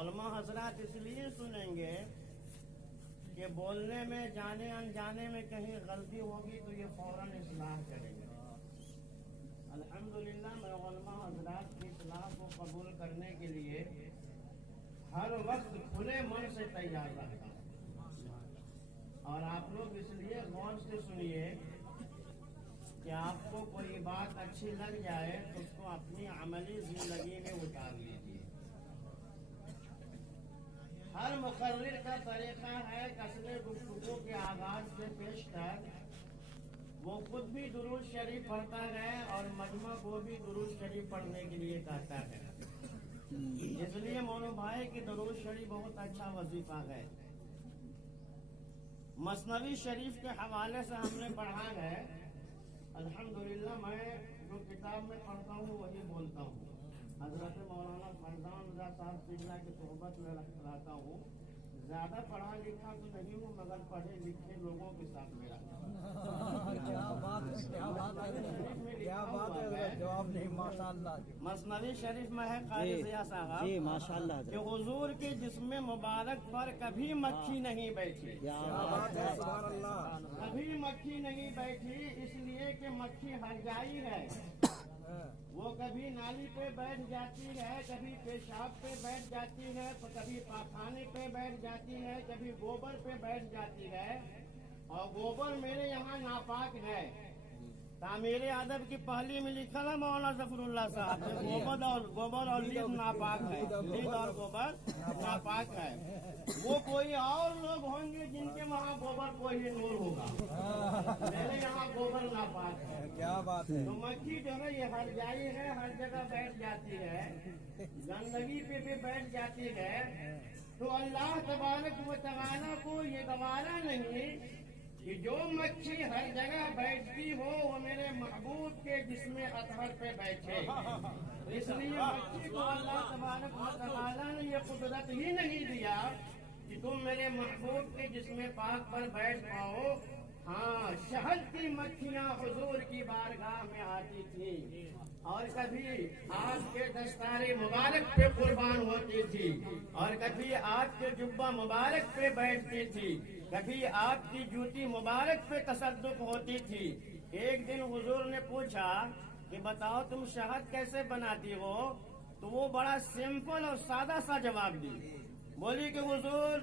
علماء حضرات اس لیے سنیں گے کہ بولنے میں جانے انجانے میں کہیں غلطی ہوگی تو یہ فوراً اصلاح کریں گے۔ الحمدللہ میں علماء حضرات کی اصلاح کو قبول کرنے کے لیے ہر وقت کھلے من سے تیار رہتا ہوں، اور آپ لوگ اس لیے غور سے سنیے کہ آپ کو کوئی بات اچھی لگ جائے تو اس کو اپنی عملی زندگی میں اتار لیجیے۔ ہر مقرر کا طریقہ ہے کثر گفتگو کے آغاز سے پیش تک وہ خود بھی درود شریف پڑھتا ہے اور مجمع کو بھی درود شریف پڑھنے کے لیے کہتا ہے۔ اس لیے مونو بھائی کی درود شریف بہت اچھا وظیفہ ہے۔ مثنوی شریف کے حوالے سے ہم نے پڑھا ہے، الحمدللہ میں جو کتاب میں پڑھتا ہوں وہی بولتا ہوں۔ حضرت مولانا فرزان رضا صاحب قبلہ کی صحبت میں رہتا ہوں، زیادہ پڑھا لکھا تو نہیں ہوں مگر پڑھے لکھے لوگوں کے ساتھ میں رہتا ہوں۔ جواب نہیں، ماشاء اللہ۔ مثنوی شریف میں ہے قاری ضیاء صاحب جی ماشاء اللہ کہ حضور کے جسم مبارک پر کبھی مکھی نہیں بیٹھی، سبحان اللہ۔ کبھی مکھی نہیں بیٹھی، اس لیے کہ مکھی ہرجائی ہے، وہ کبھی نالی پہ بیٹھ جاتی ہے، کبھی پیشاب پہ بیٹھ جاتی ہے، کبھی پاخانے پہ بیٹھ جاتی ہے، کبھی گوبر پہ بیٹھ جاتی ہے، اور گوبر میرے یہاں ناپاک ہے۔ تعمیر ادب کی پہلی میں لکھا ہے مولانا ظفر اللہ صاحب، گوبر اور لید ناپاک ہے، لید اور گوبر ناپاک ہے۔ وہ کوئی اور لوگ ہوں گے جن کے وہاں گوبر کوئی نور ہوگا، میرے یہاں گوبر ناپاک ہے۔ کیا بات ہے۔ تو مکھی جو ہے یہ ہر جائی ہے، ہر جگہ بیٹھ جاتی ہے، گندگی پہ بھی بیٹھ جاتی ہے۔ تو اللہ تبارک و تعالیٰ کو یہ گوارا نہیں کہ جو مکھی ہر جگہ بیٹھتی ہو وہ میرے محبوب کے جسم اطہر پہ بیٹھے۔ اس لیے مکھی کو اللہ تبارک و تعالیٰ نے یہ قدرت ہی نہیں دیا کہ تم میرے محبوب کے جسم پاک پر بیٹھ پاؤ۔ ہاں، شہد کی مکھیاں حضور کی بارگاہ میں آتی تھی اور کبھی آپ کے دستار مبارک پہ قربان ہوتی تھی، اور کبھی آپ کے جبہ مبارک پہ بیٹھتی تھی، کبھی آپ کی جوتی مبارک پہ تصدق ہوتی تھی۔ ایک دن حضور نے پوچھا کہ بتاؤ تم شہد کیسے بناتی ہو؟ تو وہ بڑا سمپل اور سادہ سا جواب دی، بولی کہ حضور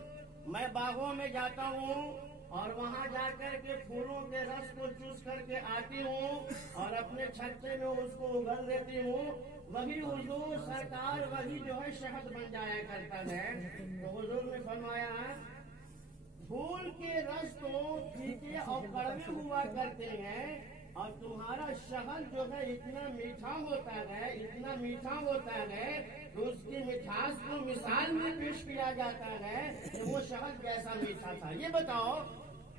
میں باغوں میں جاتا ہوں اور وہاں جا کر کے پھولوں کے رس کو چوس کر کے آتی ہوں اور اپنے چھتے میں اس کو اگل دیتی ہوں، وہی حضور سرکار وہی جو ہے شہد بن جایا کرتا ہے۔ تو حضور نے فرمایا پھول کے رس تو پھیکے اور کڑوے ہوا کرتے ہیں، اور تمہارا شہد جو ہے اتنا میٹھا ہوتا ہے، اتنا میٹھا ہوتا ہے کہ اس کی مٹھاس کو مثال میں پیش کیا جاتا ہے کہ وہ شہد کیسا میٹھا تھا۔ یہ بتاؤ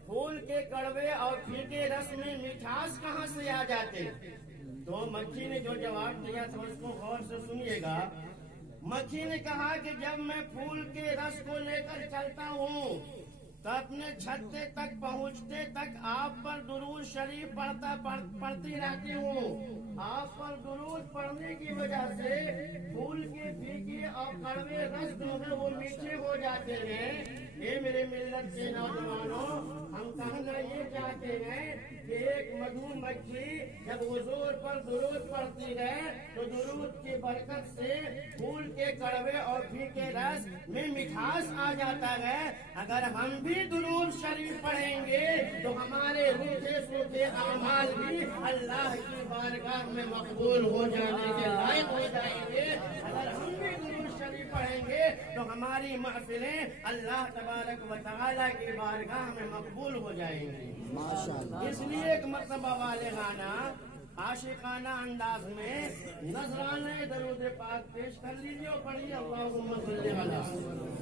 پھول کے کڑوے اور پھیکے رس میں مٹھاس کہاں سے آ جاتے؟ تو مکھی نے جو جواب دیا تھا اس کو غور سے سنیے گا۔ مکھی نے کہا کہ جب میں پھول کے رس کو لے کر چلتا ہوں تو اپنے چھتے تک پہنچتے تک آپ پر درود شریف پڑھتی رہتی ہوں۔ آپ پر درود پڑھنے کی وجہ سے پھول کے پھیکے اور کڑوے رس جو ہے وہ میٹھے ہو جاتے ہیں۔ یہ میرے ملت کے نوجوانوں، ہم کہنا یہ چاہتے ہیں کہ ایک مدھو مکھی جب حضور پر درود پڑھتی ہے تو درود کی برکت سے پھول کے کڑوے اور پھیکے رس میں مٹھاس آ جاتا ہے۔ اگر ہم بھی درود شریف پڑھیں گے تو ہمارے روٹے سوٹے اعمال بھی اللہ کی بارگاہ میں مقبول ہو جانے کے لائق ہو جائیں گے۔ اگر ہم بھی درود شریف پڑھیں گے تو ہماری محفلیں اللہ تبارک و تعالیٰ کی بارگاہ میں مقبول ہو جائیں گی۔ اس لیے ایک مرتبہ والہانہ عاشقانہ انداز میں نذرانہ درود پاک پیش کر لیجیے اور پڑھیے اللہم صلی علی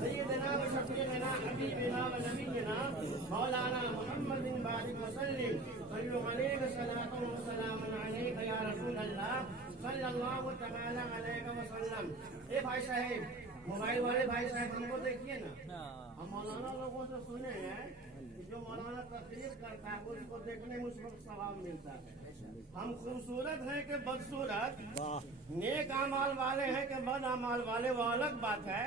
سیدنا و شفیعنا حبیبنا و نبینا مولانا محمد بارک وسلم صلو علیہ صلاۃ و سلام علیک یا رسول اللہ صلی اللہ تعالی علیہ وسلم۔ اے بھائی صاحب، موبائل والے بھائی صاحب ہم کو دیکھیے نا، ہم مولانا لوگوں سے سنے ہیں کہ جو مولانا تقریر کرتا ہے اس کو دیکھنے میں اس وقت ثواب ملتا ہے۔ ہم خوبصورت ہیں کہ بدصورت، نیک اعمال والے ہیں کہ بد اعمال والے، وہ الگ بات ہے،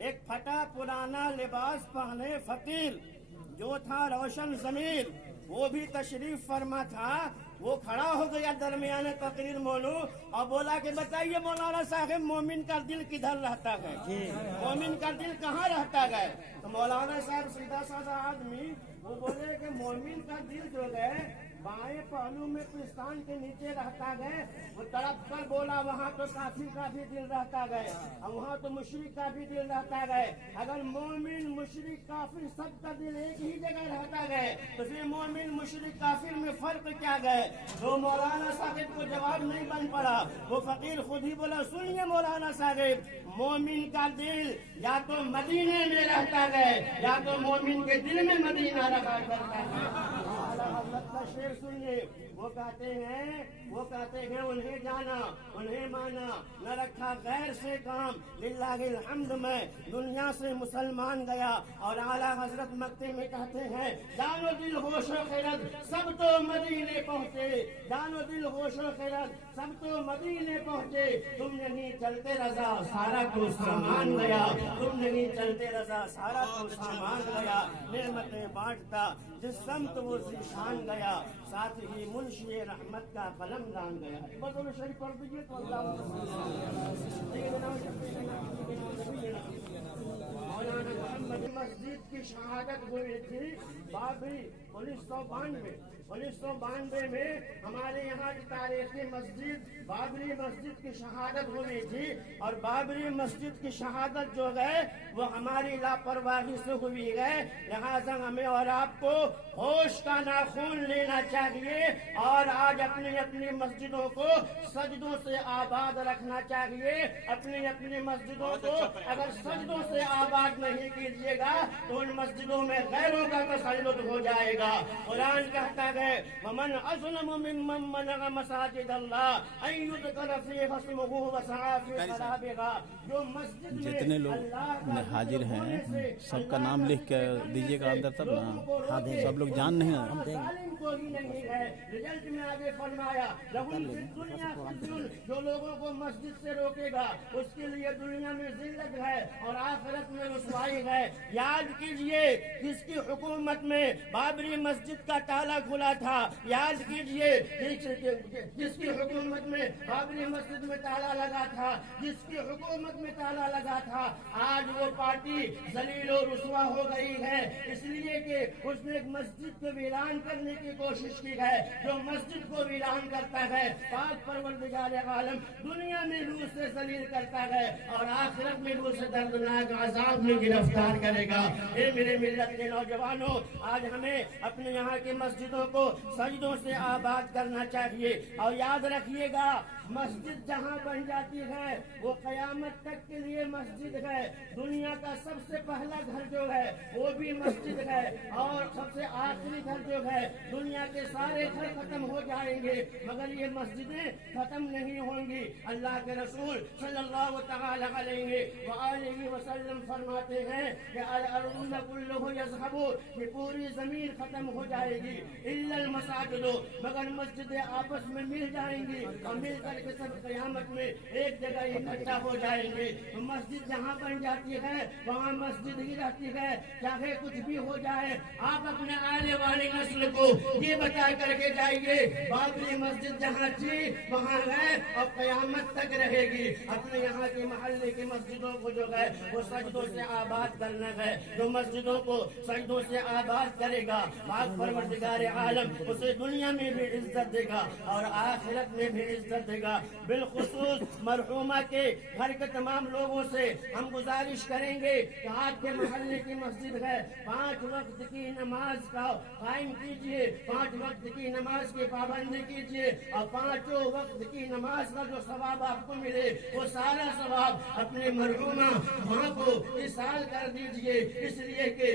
ایک پھٹا پرانا لباس پہنے فقیر جو تھا روشن ضمیر وہ بھی تشریف فرما تھا. وہ کھڑا ہو گیا درمیان تقریر مولو اور بولا کہ بتائیے مولانا صاحب مومن کا دل کدھر رہتا ہے, مومن کا دل کہاں رہتا ہے؟ تو مولانا صاحب سیدھا سادہ آدمی وہ بولے کہ مومن کا دل جو ہے بائیں پہلو میں پستان کے نیچے رہتا گئے. وہ تڑپ کر بولا وہاں تو کافی دل رہتا گئے اور وہاں تو مشرک کا بھی دل رہتا گئے. اگر مومن مشرک کافر سب کا دل ایک ہی جگہ رہتا گئے تو پھر مومن مشرک کافر میں فرق کیا گئے؟ وہ مولانا صاحب کو جواب نہیں بن پڑا. وہ فقیر خود ہی بولا سنیے مولانا صاحب, مومن کا دل یا تو مدینے میں رہتا گئے یا تو مومن کے دل میں مدینہ رہا کرتا ہے. حضرت کا شعر سنیے, وہ کہتے ہیں انہیں جانا انہیں مانا نہ رکھا غیر سے کام, للہ الحمد میں دنیا سے مسلمان گیا. اور اعلیٰ حضرت مکتے میں کہتے ہیں جان و دل ہوش و خیرت سب تو مدینے پہنچے, جان و دل ہوش و خیرت سب تو مدینے پہنچے. تم نہیں چلتے رضا سارا تو سامان گیا, تم نہیں چلتے رضا سارا تو سامان گیا. نعمتیں بانٹتا جس سمت وہ ذیشان گیا, ساتھ ہی منشی رحمت کا قلم دان گیا. بدل شریف پڑھ دیجیے تو مولانا محمد مسجد کی شہادت ہوئی تھی بابری 1992 میں ہمارے یہاں کی تاریخی مسجد بابری مسجد کی شہادت ہوئی تھی. اور بابری مسجد کی شہادت جو ہے وہ ہماری لاپرواہی سے ہوئی ہے. لہٰذا ہمیں اور آپ کو ہوش کا ناخون لینا چاہیے اور آج اپنی مسجدوں کو سجدوں سے آباد رکھنا چاہیے. اپنی مسجدوں کو اگر سجدوں سے آباد نہیں کیجیے گا تو ان مسجدوں میں غیروں کا تسلط ہو جائے گا. قرآن کہتا ہے ومن اظلم ممن منع مساجد اللہ ان یذکر فیہا اسمہ وسعی فی خرابہا. جو مسجد میں جتنے لوگ حاضر ہیں سب کا نام لکھ کے دیجیے گا اندر تب نا, سب لوگ جان نہیں ظالم کوئی نہیں ہے. رزلٹ میں آگے فرمایا لہم فی الدنیا خزی, جو لوگوں کو مسجد سے روکے گا اس کے لیے دنیا میں ذلت ہے اور آخرت میں رسوائی ہے. یاد کیجئے جس کی حکومت میں بابری مسجد کا تالا کھلا تھا, یاد کیجئے جس کی حکومت میں بابری مسجد میں تالا لگا تھا, جس کی حکومت میں تالا لگا تھا, آج وہ پارٹی ذلیل و رسوا ہو گئی ہے اس لیے کہ اس نے ایک مسجد کو ویران کرنے کی کوشش کی ہے. جو مسجد کو ویران کرتا ہے پاک پروردگار عالم دنیا میں روح سے ذلیل کرتا ہے اور آخرت میں روح سے دردناک عذاب میں گرفتار کرے گا. اے میرے ملت کے نوجوانوں, آج ہمیں اپنے یہاں کی مسجدوں کو سجدوں سے آباد کرنا چاہیے. اور یاد رکھیے گا مسجد جہاں بن جاتی ہے وہ قیامت تک کے لیے مسجد ہے. دنیا کا سب سے پہلا گھر جو ہے وہ بھی مسجد ہے اور سب سے آخری گھر جو ہے, دنیا کے سارے گھر ختم ہو جائیں گے مگر یہ مسجدیں ختم نہیں ہوں گی. اللہ کے رسول صلی اللہ تعالی علیہ وآلہ وسلم فرماتے ہیں کہ الارض کلہ یذہب, یہ پوری زمین ختم ہو جائے گی الا المساجد, مگر مسجدیں آپس میں مل جائیں گی اور مل کر کے سب قیامت میں ایک جگہ اکٹھا ہو جائیں گے. مسجد جہاں بن جاتی ہے وہاں مسجد ہی رہتی ہے, چاہے کچھ بھی ہو جائے. آپ اپنے آنے والی نسل کو یہ بتا کر کے جائیے بابری مسجد جہاں تھی وہاں ہے اور قیامت تک رہے گی. اپنے یہاں کے محلے کی مسجدوں کو جو ہے وہ سجدوں سے آباد کرنا ہے. جو مسجدوں کو سجدوں سے آباد کرے گا پاک پروردگار عالم اسے دنیا میں بھی عزت دے گا اور آخرت میں بھی عزت دے گا. بالخصوص مرحومہ کے گھر کے تمام لوگوں سے ہم گزارش کریں گے کہ آپ کے محلے کی مسجد ہے 5 وقت کی نماز کا قائم کیجئے, 5 وقت کی نماز کی پابندی کیجئے اور 5 وقت کی نماز کا جو ثواب آپ کو ملے وہ سارا ثواب اپنے مرحومہ ماں کو اصال کر دیجئے, اس لیے کہ